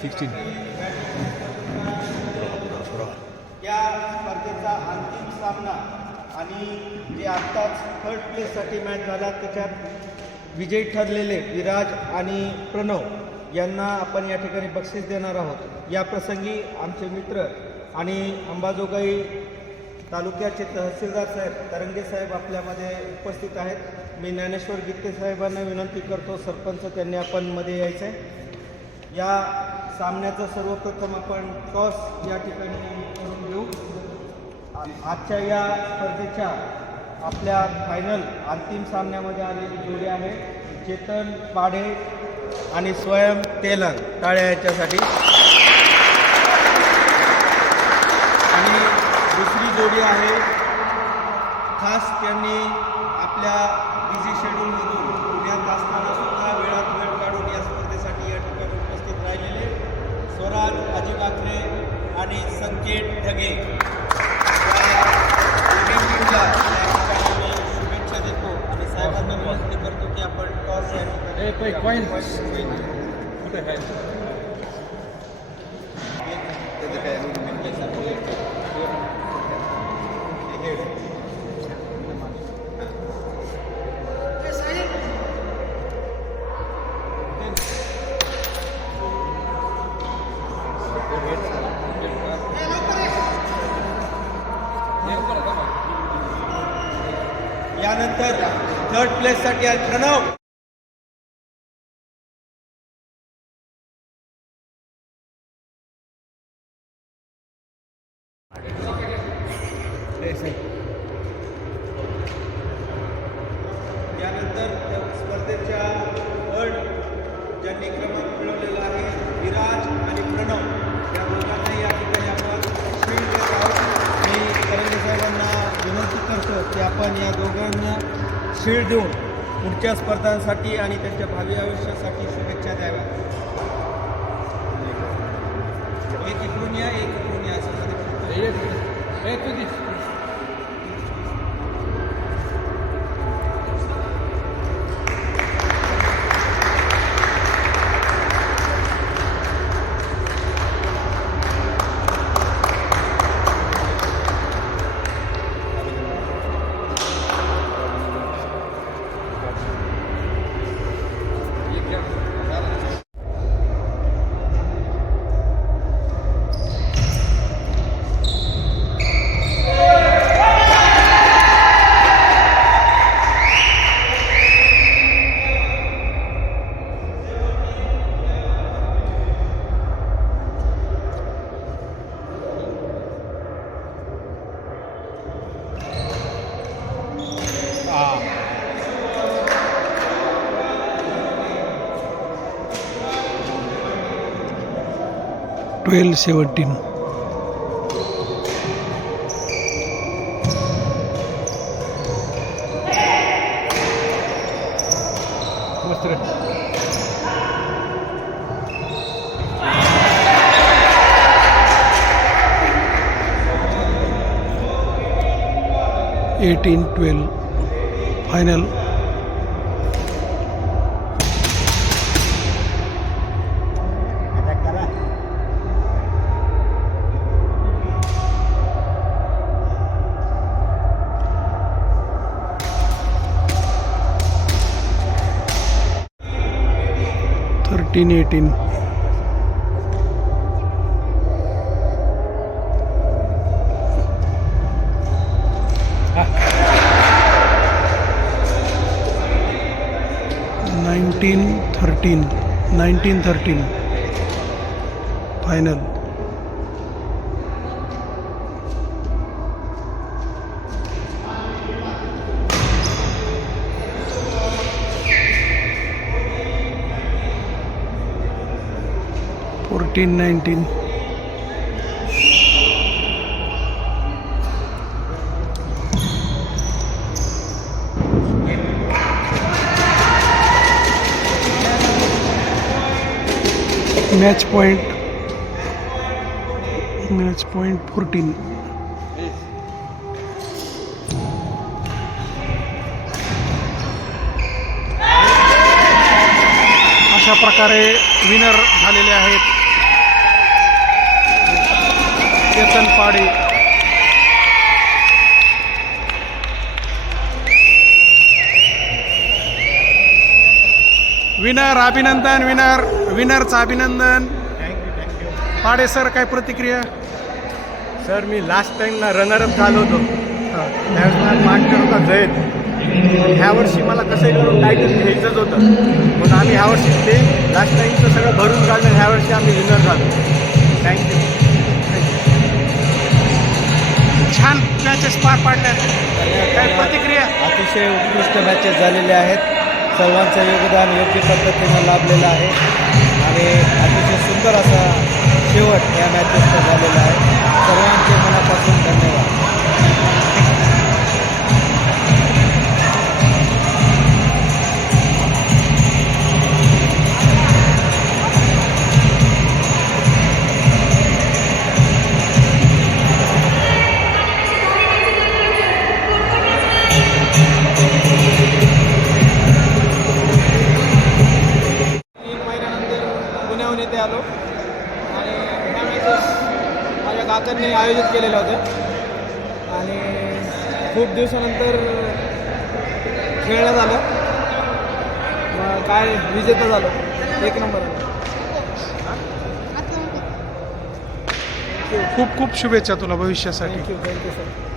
Sixteen या स्पर्धेचा अंतिम सामना आणि जे आत्ताच थर्ड प्लेससाठी मॅच झाला त्याच्यात विजयी ठरलेले विराज आणि प्रणव यांना आपण या ठिकाणी बक्षीस देणार आहोत. या प्रसंगी आमचे मित्र आणि अंबाजोगाई तालुक्याचे तहसीलदार साहेब तरंगे साहेब आपल्यामध्ये उपस्थित आहेत. मी ज्ञानेश्वर गीते साहेबांना विनंती करतो सरपंच त्यांनी आपण मध्ये यायचं आहे या सामन्याचं सर्वप्रथम आपण टॉस या ठिकाणी करून घेऊ. आजच्या या स्पर्धेच्या आपल्या फायनल अंतिम सामन्यामध्ये आलेली जोडी आहे चेतन पाढे आणि स्वयं तेलंग टाळ्या याच्यासाठी. आणि दुसरी जोडी आहे खास त्यांनी आपल्या बिझी शेड्यूलमधून पुण्यात असताना सुद्धा वेळात वेळ काढून या स्पर्धेसाठी या ठिकाणी उपस्थित राहिलेले स्वराज अजिबाखरे आणि संकेत ढगे शुभेच्छा देतो आणि साहेबांना विनंती करतो की आपण टॉस या ठिकाणी coins. कुठे आहे यानंतर थर्ड प्लेससाठी आहे प्रणव यानंतर त्या स्पर्धेच्या थर्ड ज्यांनी क्रमांक मिळवलेला आहे विराज आपण या दोघांना शीळ देऊन पुढच्या स्पर्धांसाठी आणि त्यांच्या भावी आयुष्यासाठी शुभेच्छा ट्वेल्व सेवन्टीन मस्त रे eighteen twelve final eighteen eighteen nineteen thirteen nineteen thirteen final fourteen nineteen match point match point fourteen अशा प्रकारे विनर झालेले आहेत. चेतन पाडे. विनर अभिनंदन विनर विनरचं अभिनंदन. पाडे सर काय प्रतिक्रिया? सर मी लास्ट टाईमला रनरअप झालो होतो. त्यावेळेस मला पार्टनर होता जयत. ह्या वर्षी मला कसंही करून टायटल घ्यायचंच होतं. म्हणून आम्ही ह्या वर्षी ते लास्ट टाईमचं सगळं भरून काढलं ह्या वर्षी आम्ही विनर झालो. थँक्यू छान मॅचेस पार पाडल्यात. काही प्रतिक्रिया? अतिशय उत्कृष्ट मॅचेस झालेले आहेत. सर्वांचं योगदान योग्य पद्धतीनं लाभलेलं आहे. आणि अतिशय सुंदर असा शेवट या मॅचेसचा झालेला आहे. सर्वांचे मनापासून धन्यवाद. काकांनी आयोजित केलेल्या होत्या आणि खूप दिवसानंतर खेळण्यात आलं मग काय विजेता झालो. एक नंबर खूप खूप शुभेच्छा तुला भविष्यासाठी. Thank you thank you sir